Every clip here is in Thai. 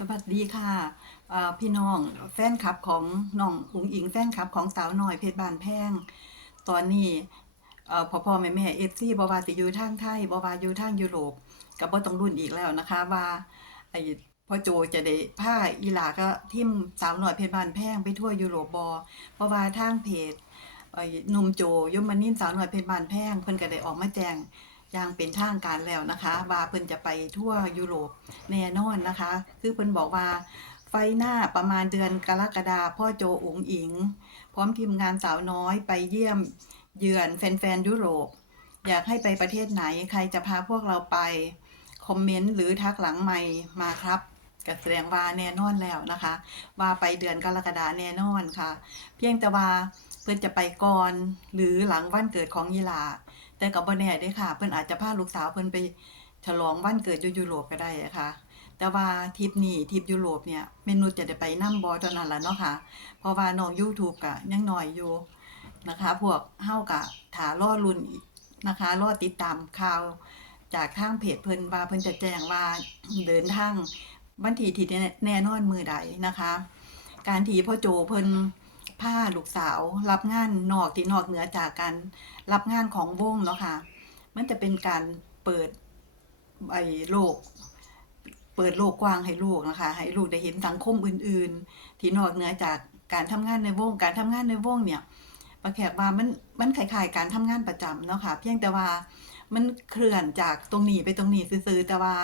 สวัสดีค่ะพี่น้องแฟนคลับของน้องอุ๋งอิงแฟนคลับของสาวหน้อยเพชรบานแพงตอนนี้พ่อพ่อแม่แม่เอฟซีบวาสิยู่ทางไทยบวาอยู่ทางยุโรปก็บ่ต้องรุ่นอีกแล้วนะคะว่าไอ้พ่อโจจะได้พาอีหลาก็ทิมสาวหน้อยเพชรบานแพงไปทั่วยุโรปบอเพราว่าทางเพจไอ้นุ่มโจยมนินทร์สาวหน้อยเพชรบานแพงเพิ่นก็ได้ออกมาแจ้ง อย่างเป็นทางการแล้วนะคะ ว่าเพิ่นจะไปทั่วยุโรปแน่นอนนะคะ คือเพิ่นบอกว่าไฟหน้าประมาณเดือนกรกฎาพ่อโจอุ๋งอิง พร้อมทีมงานสาวน้อยไปเยี่ยมเยือนแฟนๆยุโรป อยากให้ไปประเทศไหนใครจะพาพวกเราไป คอมเมนต์หรือทักหลังใหม่มาครับก็แสดงว่าแน่นอนแล้วนะคะ ว่าไปเดือนกรกฎาแน่นอนค่ะ เพียงแต่ว่าเพิ่นจะไปก่อนหรือหลังวันเกิดของยีลา แต่กับบ่แน่เด้ค่ะ เพิ่นอาจจะพาลูกสาวเพิ่นไปฉลองวันเกิดอยู่ยุโรปก็ได้อะค่ะแต่ว่าทริปนี้ทริปยุโรปเนี่ยเมนูจะได้ไปนั่งบอเท่านั้นแหละเนาะค่ะ เพราะว่าน้อง YouTube กะยังหน้อยอยู่นะคะ พวกเฮากะถาล่อรุ่นนะคะรอติดตามข่าวจากทางเพจเพิ่นว่าเพิ่นจะแจ้งว่าเดินทางวันที่ที่แน่นอนมือใดนะคะ การที่พ่อโจเพิ่น พาลูกสาว รับงานนอกที่นอกเหนือจากการรับงานของวงเนาะค่ะ มันจะเป็นการเปิดไอ้โลก เปิดโลกกว้างให้ลูกนะคะ ให้ลูกได้เห็นสังคมอื่น ๆ ที่นอกเหนือจากการทำงานในวง การทำงานในวงเนี่ยประแขกว่ามันมันคล้ายๆการทำงานประจำเนาะค่ะ เพียงแต่ว่ามันเคลื่อนจากตรงนี้ไปตรงนี้ซื่อแต่ว่า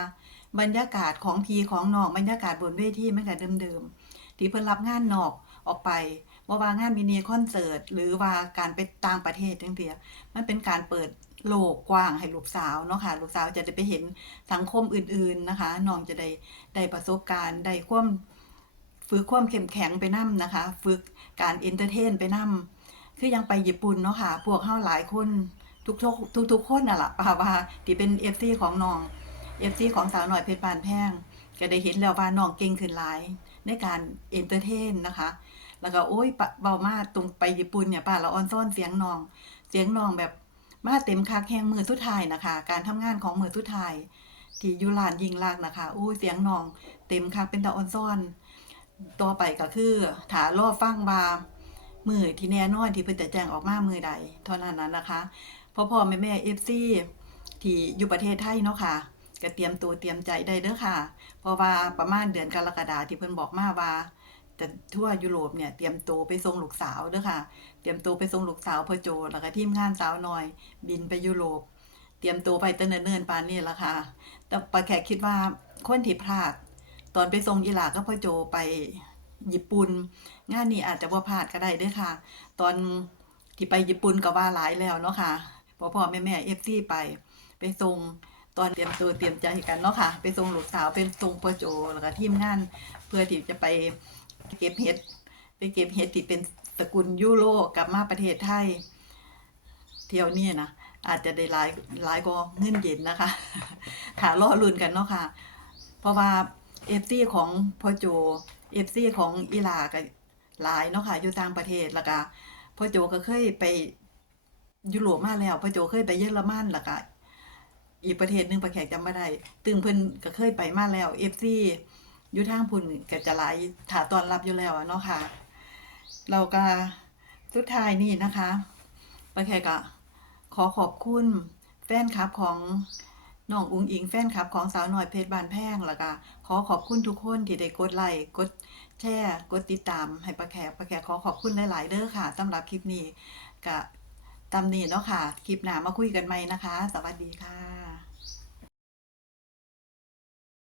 บรรยากาศของพีของนอกบรรยากาศบนเวทีมันก็เดิมๆที่เพิ่นรับงานนอกออกไป บ่ว่างานมินิคอนเสิร์ตหรือว่าการไปต่างประเทศจังซี่มันเป็นการเปิดโลกกว้างให้ลูกสาวเนาะค่ะลูกสาวจะได้ไปเห็นสังคมอื่นๆนะคะน้องจะได้ได้ประสบการณ์ได้ความฝึกความเข้มแข็งไปนํนะคะ ฝึกการเอนเตอร์เทนไปนํคือยังไปญี่ปุ่นเนาะค่ะพวกเฮาหลายคนทุกๆทุกๆคนน่ะล่ะป่าว่าที่เป็น FC ของน้อง FC ของสาวหน้อยเพชรบานแพงก็ได้เห็นแล้วว่าน้องเก่งขึ้นหลายในการเอนเตอร์เทนนะคะ แล้วก็โอ้ยปะเบามาตรงไปญี่ปุ่นเนี่ยป้าละออนซ่อนเสียงนอง เสียงนองแบบมาเต็มคักแหงมือสุดท้ายนะคะ การทำงานของมือสุดท้าย ที่ยุลานยิงลากนะคะอู้เสียงนอง เต็มคักเป็นตาออนซ่อน ต่อไปก็คือถารอฟังบามือที่แน่นอนที่เพิ่นจะแจ้งออกมามือใดเท่านั้นนะคะพ่อพ่อแม่แม่เอฟซีที่อยู่ประเทศไทยเนาะค่ะก็เตรียมตัวเตรียมใจได้เด้อค่ะ เพราะว่าประมาณเดือนกรกฎาที่เพิ่นบอกมาว่า จะทั่วยุโรปเนี่ยเตรียมตัวไปส่งลูกสาวเด้อค่ะ เตรียมตัวไปส่งลูกสาวพ่อโจแล้วก็ทีมงานสาวน้อย บินไปยุโรป เตรียมตัวไปตั้งแต่เนินๆปานนี้ละค่ะ แต่ปาแขกคิดว่าคนที่พลาด ตอนไปส่งอีหลาก็พ่อโจไปญี่ปุ่นงานนี้อาจจะบ่พลาดก็ได้ด้อค่ะ ตอนที่ไปญี่ปุ่นก็ว่าหลายแล้วเนาะค่ะพ่อพ่อแม่แม่เอฟซีไปไปส่งตอนเตรียมตัวเตรียมใจกันเนาะค่ะ ไปส่งลูกสาวเป็นส่งพ่อโจแล้วก็ทีมงานเพื่อที่จะไป เก็บเห็ด ไปเก็บเห็ดที่เป็นตระกูลยุโรกลับมาประเทศไทย เที่ยวนี้นะอาจจะได้หลายหลายกว่าเงินเย็นนะคะถารอลุ้นกันเนาะค่ะ เพราะว่าเอฟซีของพ่อโจเอฟซีของอีหลาก็หลายเนาะค่ะอยู่ต่างประเทศแล้วก็พ่อโจก็เคยไปยุโรปมาแล้วพ่อโจเคยไปเยอรมันแล้วก็อีกประเทศหนึงประแขกจำไม่ได้ ตึงเพิ่นก็เคยไปมาแล้วเอฟซี อยู่ทางพุ่นก็จะหลายถาตอนรับอยู่แล้วเนาะค่ะ เราก็สุดท้ายนี่นะคะประแขกก็ขอขอบคุณแฟนคลับของน้องอุงอิงแฟนคลับของสาวหน่อยเพชรบานแพงแล้วก็ขอขอบคุณทุกคนที่ได้กดไลค์กดแชร์กดติดตามให้ประแขกประแขกขอขอบคุณหลายๆเด้อค่ะสำหรับคลิปนี้ก็ตามนี้เนาะค่ะ คลิปหน้ามาคุยกันใหม่นะคะ สวัสดีค่ะ